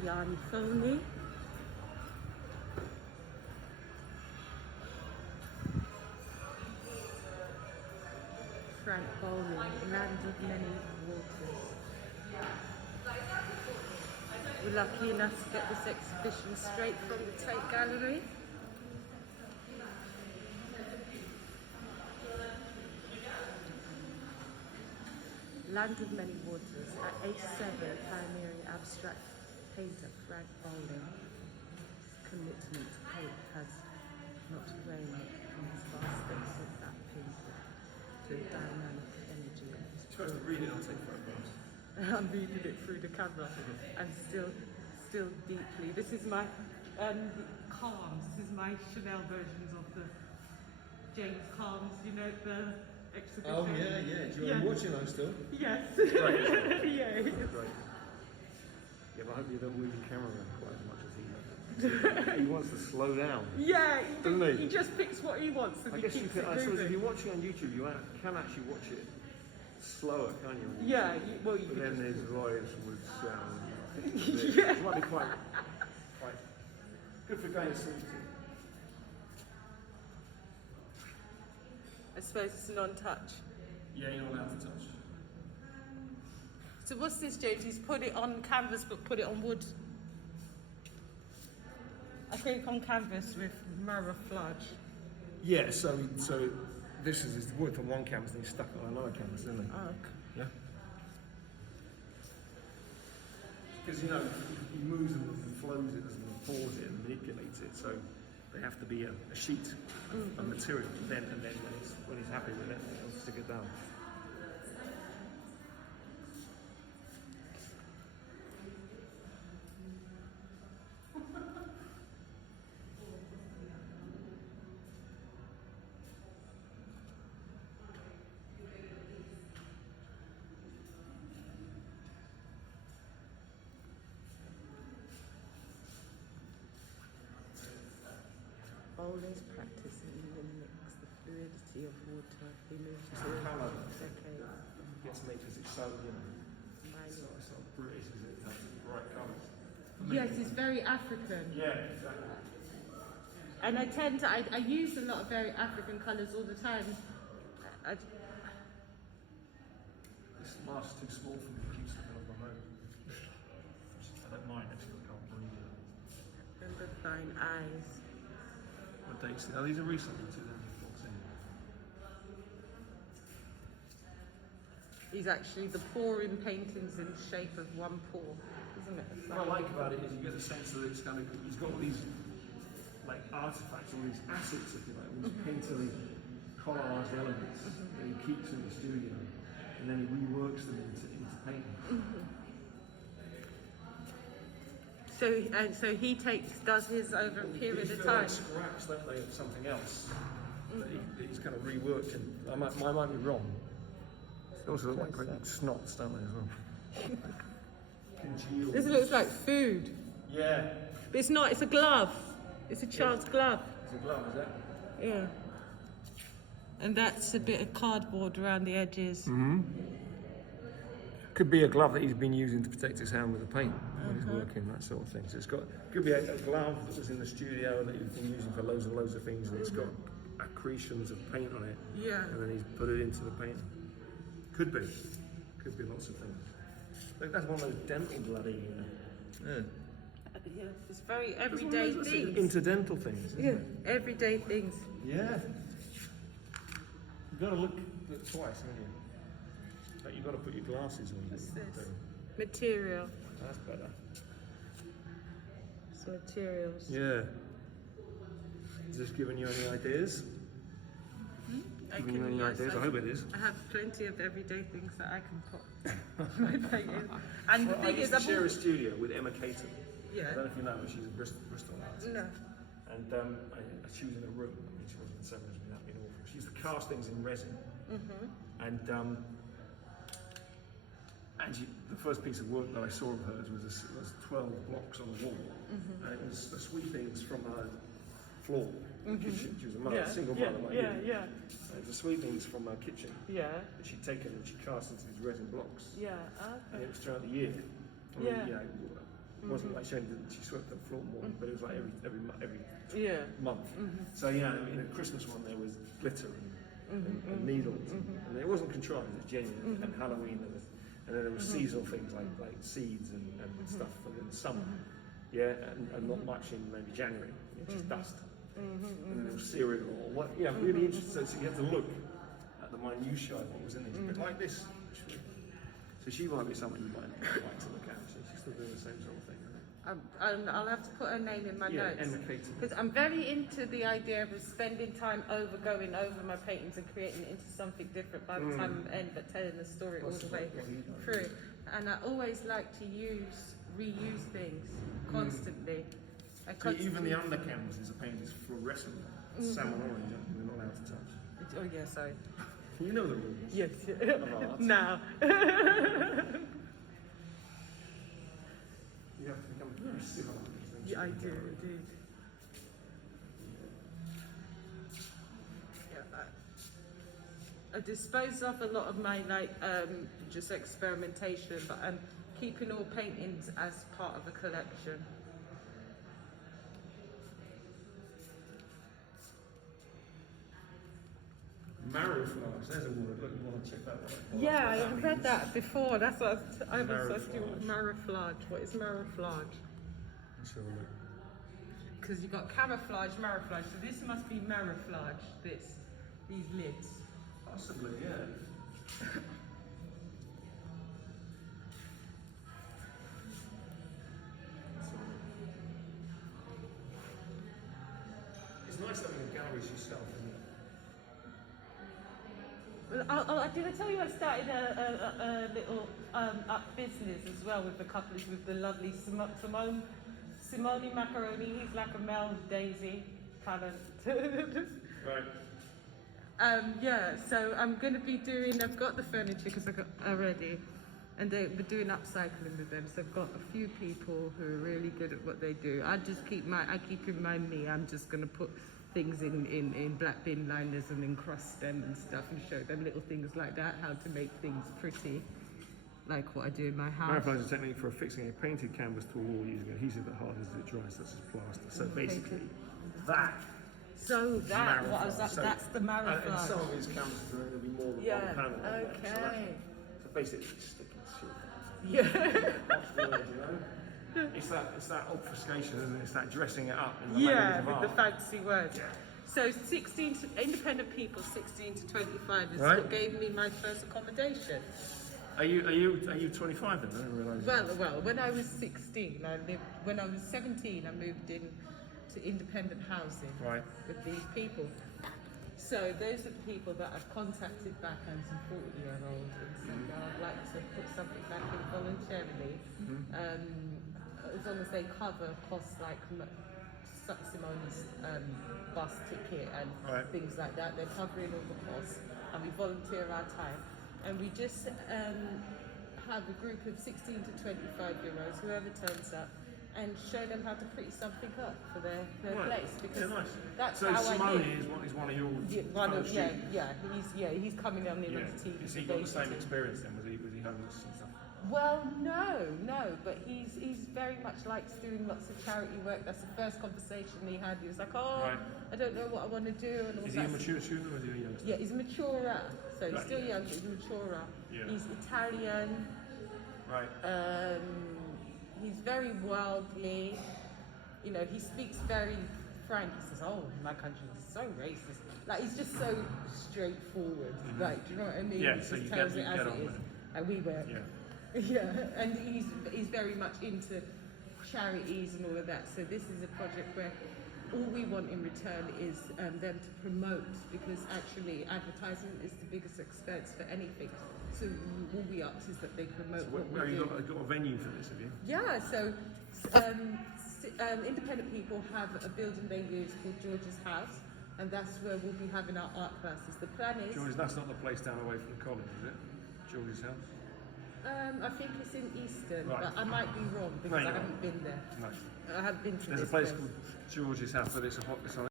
Arnolfini. Frank Bowling, Land of Many Waters. We're lucky enough to get this exhibition straight from the Tate Gallery. Land of Many Waters. At 87, pioneering abstract painter Frank Bowling's commitment to paint has not waned from his vast space of that painting to the dynamic energy of his Try to read it, I'll take photographs. I'm reading it through the camera and still deeply. This is my calms. This is my Chanel versions of the James Calms, you know, the exhibition. Oh yeah. Do you want to watch it still? Yes. Great. Yeah. Great. Yeah, but I hope you don't move the camera around quite as much as he does. He wants to slow down. Yeah, doesn't he just picks what he wants. And I guess you can. I suppose if you're watching on YouTube, you can actually watch it slower, can't you? Yeah, well, you but can then just... his voice would sound. Yeah. It might be quite good for going to sleep. I suppose it's non-touch. Yeah, you're not allowed to touch. So what's this, James? He's put it on canvas, but put it on wood. I think on canvas with maraflage. Yeah, so this is his wood from one canvas, and he stuck it on another canvas, didn't he? Oh, okay. Yeah. Because he moves them and flows it and pours it and manipulates it, so they have to be a sheet of material. And then when he's happy with it, he'll stick it down. Bowling's practice mimics the fluidity of water. He moved to Colour. decades. Gets me because it's so, it's not British, is it? It has bright colours. Yes, it's very African. Yeah, exactly. And I use a lot of very African colours all the time. This mask's too small for me, it keeps looking on the road. I don't mind actually, I can't breathe it. And the fine eyes. What dates? Oh, these are recently, 2014. He's actually the pouring paintings in shape of one pour, isn't it? What I like about it is you get the sense that it's kind of, he's got all these like artifacts, all these assets, if you like, all these painterly collared elements that he keeps in the studio, and then he reworks them into painting. So he does his over a period of time. Like scraps, don't they, of something else that he's kind of reworked, and I might be wrong. They also look like great big snots, don't they, as well? Congealed. This looks like food. Yeah. But it's not, it's a glove. It's a child's glove. It's a glove, is that? Yeah. And that's a bit of cardboard around the edges. Could be a glove that he's been using to protect his hand with the paint when he's working, that sort of thing. So could be a glove that was in the studio that he's been using for loads and loads of things, and it's got accretions of paint on it. Yeah. And then he's put it into the painting. Could be lots of things. Like that's one of those dental bloody. Yeah, it's very everyday things. Incidental things. Isn't it? Everyday things. Yeah. You've got to look at it twice, haven't you? Like you've got to put your glasses on. What's this? Material. That's better. It's materials. Yeah. Is this giving you any ideas? Giving you any ideas? I hope it is. I have plenty of everyday things that I can put my paint in. And the I thing used is, to share a studio with Emma Caton. Yeah. I don't know if you know her, she's a Bristol artist. No. And she was in a room, I mean, she wasn't in seminars without being awful. She used to cast things in resin. And the first piece of work that I saw of hers was 12 blocks on the wall. And it was the sweepings from her floor, the kitchen. She was a mother, single mother like you. Yeah. The sweepings from her kitchen Yeah. that she'd taken and she cast into these resin blocks. Yeah. And Okay. it was throughout the year. I mean, It wasn't like she swept the floor more, but it was like every Yeah. month. So yeah, in a Christmas one there was glitter and needles, and it wasn't contrived, it was genuine. And Halloween, and then there was seasonal things like seeds and stuff for the summer. Yeah, and not much in maybe January, just dust. And then there was cereal or what. Yeah, really interesting. So you have to look at the minutiae of what was in it. But like this, actually. So she might be someone you might like to look at. She's still doing the same sort of thing. I'll have to put her name in my notes. Emma Caton. Because I'm very into the idea of spending time going over my paintings and creating it into something different by the time I end, but telling the story all the way through. And I always like to reuse things constantly. So even the undercanvas is a paint is fluorescent, salmon orange, we're not allowed to touch. Oh yeah, sorry. You know the rules. Yes. Of art. Now. You have to become very civilized. Yeah, I do indeed. I dispose of a lot of my just experimentation, but I'm keeping all paintings as part of a collection. Marrow flowers, there's a word. Look, you want to check that one? Yeah, I've read that before. That's what I was supposed to do with mariflage. What is mariflage? Let's have a look. Because you've got camouflage, mariflage. So this must be mariflage, these lids. Possibly, yeah. It's nice having a gallery yourself, isn't it? Well, did I tell you I started a little up business as well with the lovely Simone Macaroni. He's like a Mel Daisy talent. Right. Yeah, so I'm going to be I've got the furniture because I got already, and we're doing upcycling with them. So I've got a few people who are really good at what they do. I keep in mind me. I'm just going to put things in black bin liners and encrust them and stuff and show them little things like that, how to make things pretty, like what I do in my house. Mariflage is a technique for affixing a painted canvas to a wall using adhesive that hardens as it dries, such as plaster. So basically, that's the mariflage. And some of these canvases are going to be more than one panel. Okay. So basically, it's sticking shit. Yeah. Off the edge, you know? It's that obfuscation, isn't it? It's that dressing it up in the language of with art. the fancy words. Yeah. So independent people, 16 to 25 is what gave me my first accommodation. Are you 25 then? I didn't realise. Well, when I was 16, when I was 17, I moved in to independent housing with these people. So those are the people that I've contacted back as a 40-year-old and said, I'd like to put something back in voluntarily. As long as they cover costs like Simone's bus ticket and things like that, they're covering all the costs, and we volunteer our time, and we just have a group of 16 to 25-year-olds, whoever turns up, and show them how to pretty something up for their place, because that's so how Simone I live. is one of your he's coming on in on the TV. Has he got the same experience then? Was he homeless and stuff? Well, no, but he's very much likes doing lots of charity work. That's the first conversation he had. He was like, I don't know what I want to do. And all is that. he a mature student or is he a youngster? Yeah, he's a maturer. So he's still young, but he's a maturer. Yeah. He's Italian. Right. He's very worldly. You know, he speaks very frank. He says, my country is so racist. Like, he's just so straightforward. Like, do you know what I mean? Yeah, he so just you tells get it as on it is. with it. And we work. Yeah. Yeah, and he's very much into charities and all of that. So this is a project where all we want in return is them to promote, because actually advertising is the biggest expense for anything. So all we ask is that they promote what we do. You've got a venue for this, have you? Yeah, so independent people have a building they use called George's House, and that's where we'll be having our art classes. The plan is... George's, that's not the place down the way from the college, is it? George's House? I think it's in Easton, but I might be wrong because I haven't been there. No. I haven't been to There's a place called George's House, but it's on